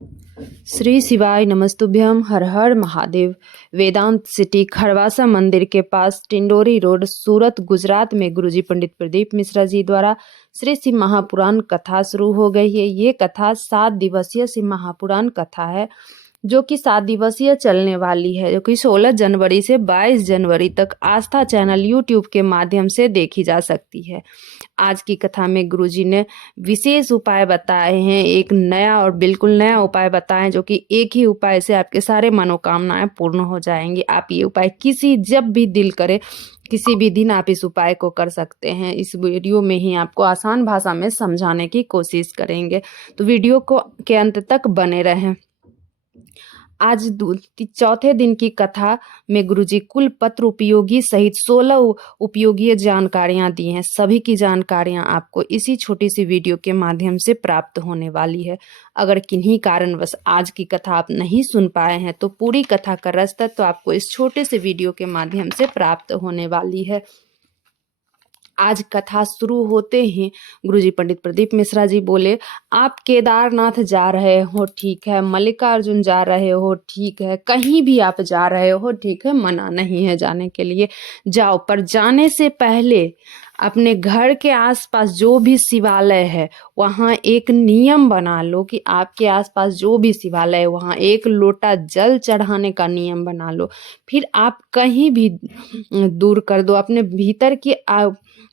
श्री शिवाय नमस्तुभ्यम। हर हर महादेव। वेदांत सिटी खरवासा मंदिर के पास टिंडोरी रोड, सूरत, गुजरात में गुरुजी पंडित प्रदीप मिश्रा जी द्वारा श्री शिव महापुराण कथा शुरू हो गई है। ये कथा 7 दिवसीय शिव महापुराण कथा है, जो कि 7 दिवसीय चलने वाली है, जो कि 16 जनवरी से 22 जनवरी तक आस्था चैनल यूट्यूब के माध्यम से देखी जा सकती है। आज की कथा में गुरुजी ने विशेष उपाय बताए हैं, एक नया और बिल्कुल नया उपाय बताए, जो कि एक ही उपाय से आपके सारे मनोकामनाएं पूर्ण हो जाएंगी। आप ये उपाय जब भी दिल करे, किसी भी दिन आप इस उपाय को कर सकते हैं। इस वीडियो में ही आपको आसान भाषा में समझाने की कोशिश करेंगे, तो वीडियो को के अंत तक बने रहें। आज चौथे दिन की कथा में गुरुजी कुल पत्र उपयोगी सहित 16 उपयोगी जानकारियां दी हैं। सभी की जानकारियां आपको इसी छोटी सी वीडियो के माध्यम से प्राप्त होने वाली है। अगर किन्हीं कारणवश आज की कथा आप नहीं सुन पाए हैं, तो पूरी कथा का रस तत्व आपको इस छोटे से वीडियो के माध्यम से प्राप्त होने वाली है। आज कथा शुरू होते ही गुरुजी पंडित प्रदीप मिश्रा जी बोले, आप केदारनाथ जा रहे हो ठीक है, मल्लिकार्जुन जा रहे हो ठीक है, कहीं भी आप जा रहे हो ठीक है, मना नहीं है जाने के लिए, जाओ। पर जाने से पहले अपने घर के आसपास जो भी शिवालय है, वहाँ एक नियम बना लो कि आपके आसपास जो भी शिवालय है, वहाँ 1 लोटा जल चढ़ाने का नियम बना लो। फिर आप कहीं भी दूर कर दो, अपने भीतर की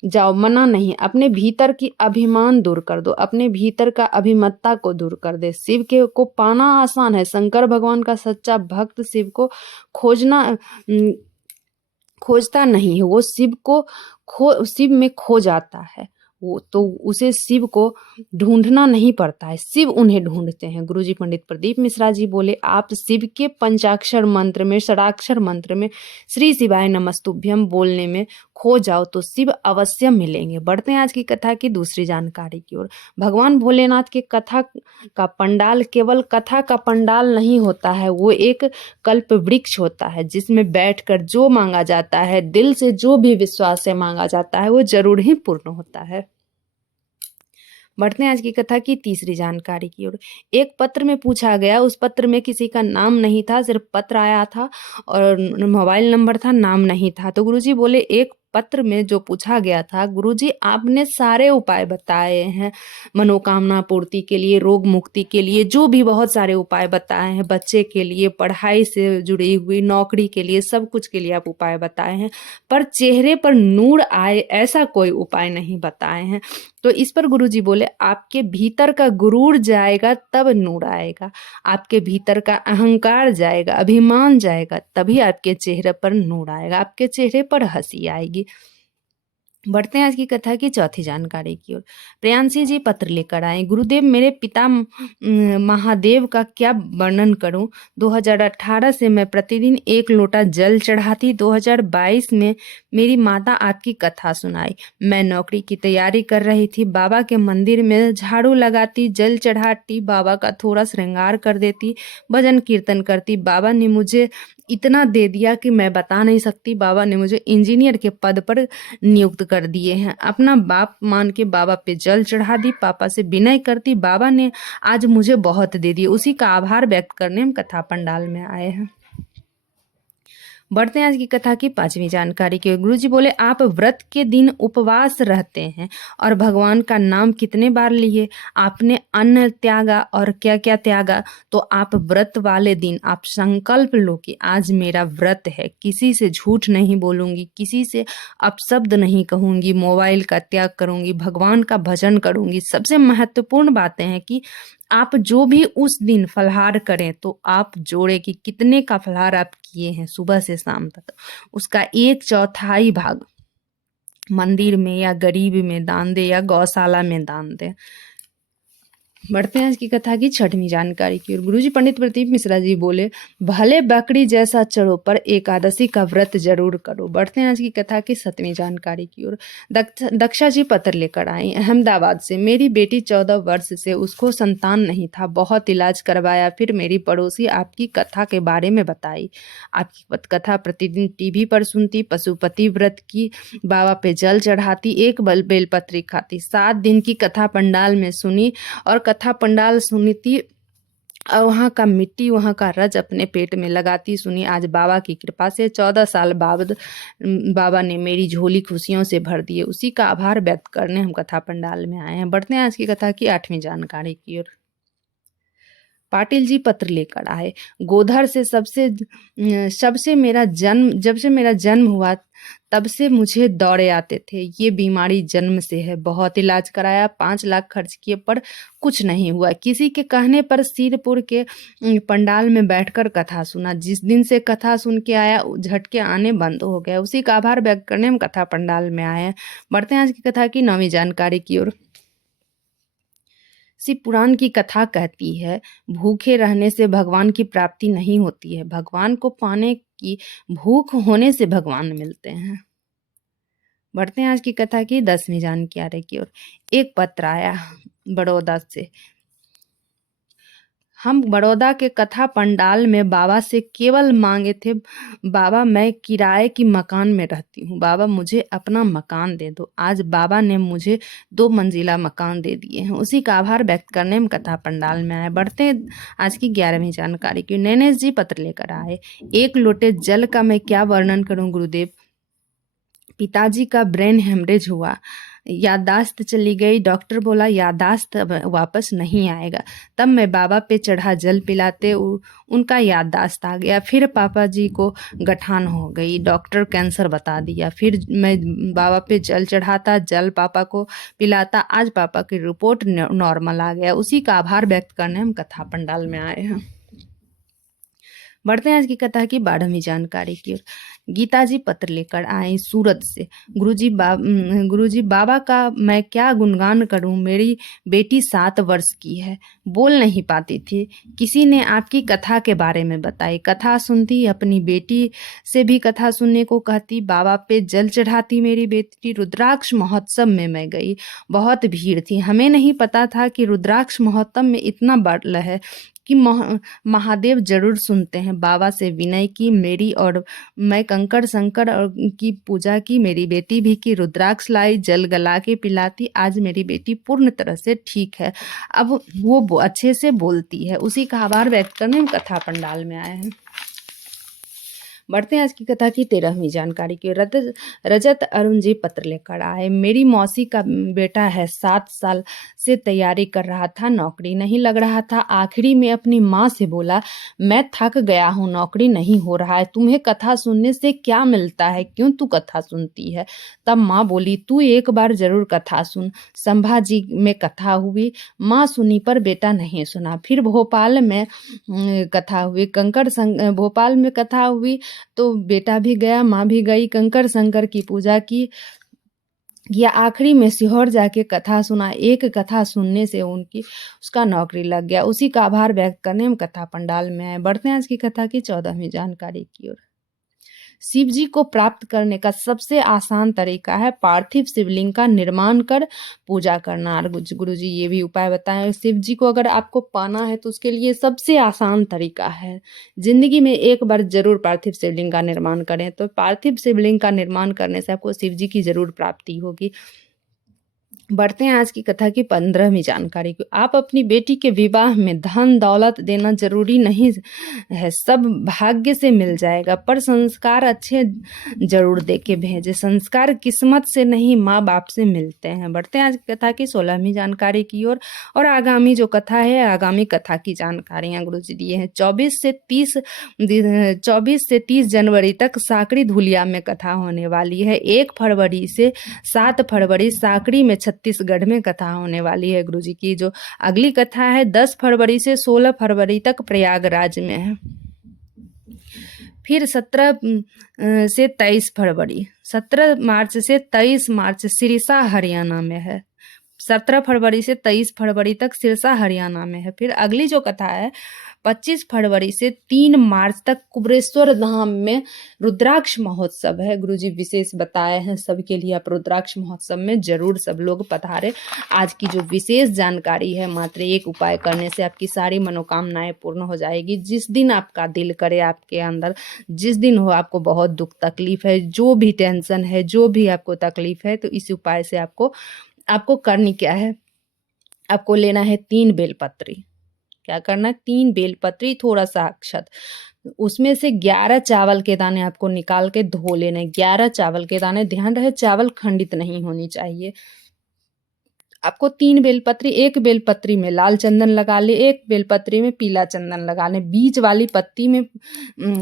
जाओ, मना नहीं, अपने भीतर की अभिमान दूर कर दो, अपने भीतर का अभिमत्ता को दूर कर दे। शिव के को पाना आसान है, शंकर भगवान का सच्चा भक्त शिव को खोजता नहीं है, वो शिव में खो जाता है। वो तो उसे शिव को ढूंढना नहीं पड़ता है, शिव उन्हें ढूंढते हैं। गुरुजी पंडित प्रदीप मिश्रा जी बोले, आप शिव के पंचाक्षर मंत्र में, षडाक्षर मंत्र में श्री शिवाय नमस्तुभ्यम बोलने में खो जाओ तो शिव अवश्य मिलेंगे। बढ़ते हैं आज की कथा की दूसरी जानकारी की ओर। भगवान भोलेनाथ के कथा का पंडाल केवल कथा का पंडाल नहीं होता है, वो एक कल्प वृक्ष होता है, जिसमें बैठकर जो मांगा जाता है, दिल से जो भी विश्वास से मांगा जाता है, वो जरूर ही पूर्ण होता है। बढ़ते हैं आज की कथा की तीसरी जानकारी की ओर। एक पत्र में पूछा गया, उस पत्र में किसी का नाम नहीं था, सिर्फ पत्र आया था और मोबाइल नंबर था, नाम नहीं था। तो गुरुजी बोले, एक पत्र में जो पूछा गया था, गुरुजी आपने सारे उपाय बताए हैं, मनोकामना पूर्ति के लिए, रोग मुक्ति के लिए, जो भी बहुत सारे उपाय बताए हैं, बच्चे के लिए, पढ़ाई से जुड़ी हुई, नौकरी के लिए, सब कुछ के लिए आप उपाय बताए हैं, पर चेहरे पर नूर आए ऐसा कोई उपाय नहीं बताए हैं। तो इस पर गुरुजी बोले, आपके भीतर का गुरूर जाएगा तब नूर आएगा, आपके भीतर का अहंकार जाएगा, अभिमान जाएगा, तभी आपके चेहरे पर नूर आएगा, आपके चेहरे पर हंसी आएगी। बढ़ते हैं आज की कथा की चौथी जानकारी की ओर। प्रियांशी जी पत्र लेकर आए। गुरुदेव, मेरे पिता महादेव का क्या वर्णन करूं। 2018 से मैं प्रतिदिन 1 लोटा जल चढ़ाती। 2022 में मेरी माता आपकी कथा सुनाई। मैं नौकरी की तैयारी कर रही थी। बाबा के मंदिर में झाड़ू लगाती, जल चढ़ाती, बाबा का थोड़ा श्रृंगार कर देती, भजन कीर्तन करती। बाबा ने मुझे इतना दे दिया कि मैं बता नहीं सकती। बाबा ने मुझे इंजीनियर के पद पर नियुक्त कर दिए हैं। अपना बाप मान के बाबा पे जल चढ़ा दी, पापा से विनय करती, बाबा ने आज मुझे बहुत दे दिए, उसी का आभार व्यक्त करने हम कथा पंडाल में आए हैं। बढ़ते हैं आज की कथा की पांचवी जानकारी की। गुरुजी बोले, आप व्रत के दिन उपवास रहते हैं और भगवान का नाम कितने बार लिए, आपने अन्न त्यागा और क्या क्या त्यागा। तो आप व्रत वाले दिन आप संकल्प लो कि आज मेरा व्रत है, किसी से झूठ नहीं बोलूंगी, किसी से अपशब्द नहीं कहूंगी, मोबाइल का त्याग करूंगी, भगवान का भजन करूंगी। सबसे महत्वपूर्ण बातें हैं कि आप जो भी उस दिन फलाहार करें, तो आप जोड़े कि कितने का फलाहार आप किए हैं सुबह से शाम तक, उसका 1/4 भाग मंदिर में या गरीब में दान दे या गौशाला में दान दे। बढ़ते हैं आज की कथा की छठवीं जानकारी की ओर। गुरुजी पंडित प्रदीप मिश्रा जी बोले, भले बकरी जैसा चढ़ो पर एकादशी का व्रत जरूर करो। बढ़ते हैं आज की कथा की 7वीं जानकारी की ओर। दक्षा जी पत्र लेकर आई अहमदाबाद से। मेरी बेटी 14 वर्ष से, उसको संतान नहीं था, बहुत इलाज करवाया, फिर मेरी पड़ोसी आपकी कथा के बारे में बताई। आपकी कथा प्रतिदिन टीवी पर सुनती, पशुपति व्रत की, बाबा पे जल चढ़ाती, एक बेलपत्री खाती, 7 दिन की कथा पंडाल में सुनी और कथा पंडाल सुनती और वहाँ का मिट्टी, वहाँ का रज अपने पेट में लगाती सुनी। आज बाबा की कृपा से 14 साल बाद बाबा ने मेरी झोली खुशियों से भर दिए। उसी का आभार व्यक्त करने हम कथा पंडाल में आए हैं। बढ़ते हैं आज की कथा की 8वीं जानकारी की ओर। पाटिल जी पत्र लेकर आए। गोधर से सबसे मेरा जन्म जब से मेरा जन्म हुआ तब से मुझे दौरे आते थे। ये बीमारी जन्म से है। बहुत इलाज कराया, 5 लाख खर्च किए पर कुछ नहीं हुआ। किसी के कहने पर सिरपुर के पंडाल में बैठकर कथा सुना। जिस दिन से कथा सुन के आया झटके आने बंद हो गए। उसी का आभार व्यक्त करने हम कथा पंडाल में आए हैं। बढ़ते हैं आज की कथा की 9वीं जानकारी की ओर। शिव पुराण की कथा कहती है, भूखे रहने से भगवान की प्राप्ति नहीं होती है। भगवान को पाने की भूख होने से भगवान मिलते हैं। बढ़ते हैं आज की कथा की 10वीं जानकारी की ओर। एक पत्र आया बड़ौदा से। हम बड़ौदा के कथा पंडाल में बाबा से केवल मांगे थे, बाबा मैं किराए की मकान में रहती हूँ, बाबा मुझे अपना मकान दे दो। आज बाबा ने मुझे 2 मंजिला मकान दे दिए हैं। उसी का आभार व्यक्त करने हम कथा पंडाल में आए। बढ़ते हैं आज की 11वीं जानकारी की। नैनेश जी पत्र लेकर आए। एक लोटे जल का मैं क्या वर्णन करूं गुरुदेव। पिताजी का ब्रेन हेमरेज हुआ, याददाश्त चली गई। डॉक्टर बोला याददाश्त अब वापस नहीं आएगा। तब मैं बाबा पे चढ़ा जल पिलाते उनका याददाश्त आ गया। फिर पापा जी को गठान हो गई, डॉक्टर कैंसर बता दिया। फिर मैं बाबा पे जल चढ़ाता, जल पापा को पिलाता, आज पापा की रिपोर्ट नॉर्मल आ गया। उसी का आभार व्यक्त करने हम कथा पंडाल में आए हैं। बढ़ते हैं आज की कथा की 12वीं जानकारी की ओर। गीता जी पत्र लेकर आए सूरत से। गुरुजी बाबा का मैं क्या गुणगान करूं। मेरी बेटी 7 वर्ष की है, बोल नहीं पाती थी। किसी ने आपकी कथा के बारे में बताई। कथा सुनती, अपनी बेटी से भी कथा सुनने को कहती, बाबा पे जल चढ़ाती। मेरी बेटी रुद्राक्ष महोत्सव में मैं गई, बहुत भीड़ थी। हमें नहीं पता था कि रुद्राक्ष महोत्सव में इतना बल है कि महादेव जरूर सुनते हैं। बाबा से विनय की मेरी, और मैं कंकड़ शंकर और की पूजा की। मेरी बेटी भी की, रुद्राक्ष लाई, जल गला के पिलाती। आज मेरी बेटी पूर्ण तरह से ठीक है, अब वो अच्छे से बोलती है। उसी का आभार व्यक्त करने हम कथा पंडाल में आए हैं। बढ़ते हैं आज की कथा की 13वीं जानकारी की। रजत अरुण जी पत्र लेकर आए। मेरी मौसी का बेटा है, 7 साल से तैयारी कर रहा था, नौकरी नहीं लग रहा था। आखिरी में अपनी माँ से बोला, मैं थक गया हूँ, नौकरी नहीं हो रहा है, तुम्हें कथा सुनने से क्या मिलता है, क्यों तू कथा सुनती है। तब माँ बोली, तू एक बार जरूर कथा सुन। संभाजी में कथा हुई, माँ सुनी पर बेटा नहीं सुना। फिर भोपाल में कथा हुई, भोपाल में कथा हुई तो बेटा भी गया, माँ भी गई, कंकड़ शंकर की पूजा की। या आखिरी में सीहोर जाके कथा सुना। एक कथा सुनने से उसका नौकरी लग गया। उसी का आभार व्यक्त करने हम कथा पंडाल में आए। बढ़ते हैं आज की कथा की 14वीं जानकारी की ओर। शिव जी को प्राप्त करने का सबसे आसान तरीका है पार्थिव शिवलिंग का निर्माण कर पूजा करना। गुरु जी ये भी उपाय बताएं। शिव जी को अगर आपको पाना है तो उसके लिए सबसे आसान तरीका है, जिंदगी में एक बार जरूर पार्थिव शिवलिंग का निर्माण करें। तो पार्थिव शिवलिंग का निर्माण करने से आपको शिव जी की जरूर प्राप्ति होगी। बढ़ते हैं आज की कथा की 15वीं जानकारी को। आप अपनी बेटी के विवाह में धन दौलत देना जरूरी नहीं है, सब भाग्य से मिल जाएगा, पर संस्कार अच्छे जरूर दे के भेजे। संस्कार किस्मत से नहीं, माँ बाप से मिलते हैं। बढ़ते हैं आज की कथा की 16वीं जानकारी की ओर। और आगामी जो कथा है, आगामी कथा की जानकारियां गुरु जी दिए हैं। 24 से 30 जनवरी तक साकड़ी धुलिया में कथा होने वाली है। 1 फरवरी से 7 फरवरी साकड़ी में छत्तीसगढ़ में कथा होने वाली है। गुरुजी की जो अगली कथा है 10 फरवरी से 16 फरवरी तक प्रयागराज में है। फिर 17 से 23 फरवरी, 17 मार्च से 23 मार्च सिरसा हरियाणा में है। 17 फरवरी से 23 फरवरी तक सिरसा हरियाणा में है। फिर अगली जो कथा है 25 फरवरी से 3 मार्च तक कुबरेश्वर धाम में रुद्राक्ष महोत्सव है। गुरुजी विशेष बताए हैं सबके लिए, आप रुद्राक्ष महोत्सव में जरूर सब लोग पधारे। आज की जो विशेष जानकारी है, मात्र एक उपाय करने से आपकी सारी मनोकामनाएं पूर्ण हो जाएगी। जिस दिन आपका दिल करे, आपके अंदर जिस दिन हो आपको बहुत दुख तकलीफ है, जो भी टेंशन है, जो भी आपको तकलीफ है, तो इस उपाय से आपको करनी क्या है, आपको लेना है 3 बेलपत्री। क्या करना है, 3 बेलपत्री, थोड़ा सा अक्षत, उसमें से 11 चावल के दाने आपको निकाल के धो लेने। 11 चावल के दाने, ध्यान रहे चावल खंडित नहीं होनी चाहिए। आपको 3 बेलपत्री, एक बेलपत्री में लाल चंदन लगा ले, एक बेलपत्री में पीला चंदन लगा ले। बीज वाली पत्ती में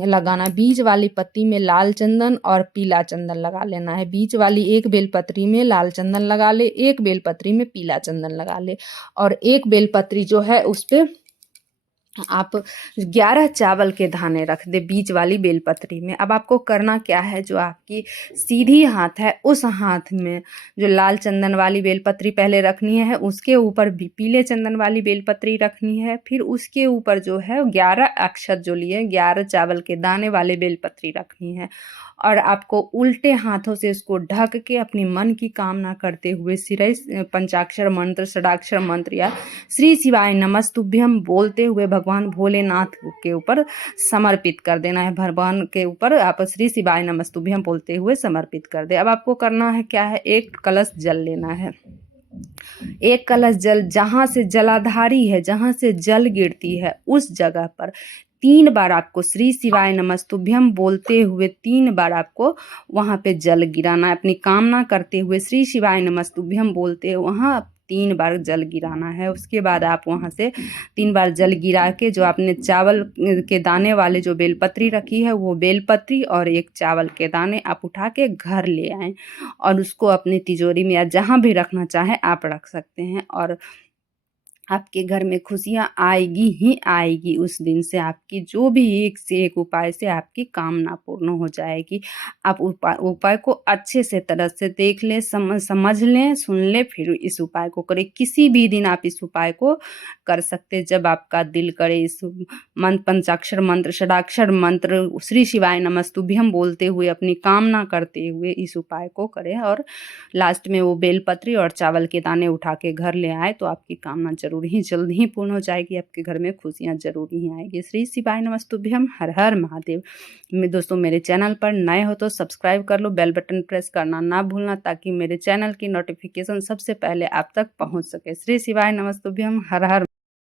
लगाना, बीज वाली पत्ती में लाल चंदन और पीला चंदन लगा लेना है। बीज वाली एक बेलपत्री में लाल चंदन लगा ले, एक बेलपत्री में पीला चंदन लगा ले, और एक बेलपत्री जो है उस पे आप 11 चावल के दाने रख दे बीज वाली बेलपत्री में। अब आपको करना क्या है, जो आपकी सीधी हाथ है उस हाथ में जो लाल चंदन वाली बेलपत्री पहले रखनी है, उसके ऊपर भी पीले चंदन वाली बेलपत्री रखनी है, फिर उसके ऊपर जो है 11 अक्षत जो लिए 11 चावल के दाने वाले बेलपत्री रखनी है, और आपको उल्टे हाथों से उसको ढक के अपनी मन की कामना करते हुए सिरै पंचाक्षर मंत्र, षडाक्षर मंत्र या श्री शिवाय नमस्तुभ्यम बोलते हुए भगवान भोलेनाथ के ऊपर समर्पित कर देना है। भगवान के ऊपर आप श्री शिवाय नमस्तुभ्यम बोलते हुए समर्पित कर दे। अब आपको करना है क्या है, एक कलश जल लेना है। एक कलश जल, जहाँ से जलाधारी है, जहाँ से जल गिरती है उस जगह पर 3 बार आपको श्री शिवाय नमस्तुभ्यम बोलते हुए 3 बार आपको वहाँ पे जल गिराना है। अपनी कामना करते हुए श्री शिवाय नमस्तुभ्यम बोलते हुए वहाँ 3 बार जल गिराना है। उसके बाद आप वहाँ से 3 बार जल गिरा के जो आपने चावल के दाने वाले जो बेलपत्री रखी है वो बेलपत्री और एक चावल के दाने आप उठा के घर ले आएँ, और उसको अपनी तिजोरी में या जहाँ भी रखना चाहें आप रख सकते हैं। और आपके घर में खुशियाँ आएगी ही आएगी। उस दिन से आपकी जो भी एक से एक उपाय से आपकी कामना पूर्ण हो जाएगी। आप उपाय को अच्छे से तरह से देख लें, समझ लें, सुन लें, फिर इस उपाय को करें। किसी भी दिन आप इस उपाय को कर सकते, जब आपका दिल करे। इस मंत्र, पंचाक्षर मंत्र, षडाक्षर मंत्र, श्री शिवाय नमस्तुभ्यम बोलते हुए अपनी कामना करते हुए इस उपाय को करें, और लास्ट में वो बेलपत्री और चावल के दाने उठा के घर ले आए तो आपकी कामना जरूर ही जल्द ही पूर्ण हो जाएगी। आपके घर में खुशियां जरूर ही आएगी। श्री शिवाय नमस्तुभ्यम। हर हर महादेव। दोस्तों मेरे चैनल पर नए हो तो सब्सक्राइब कर लो, बेल बटन प्रेस करना ना भूलना, ताकि मेरे चैनल की नोटिफिकेशन सबसे पहले आप तक पहुंच सके। श्री शिवाय नमस्तुभ्यम। हर हर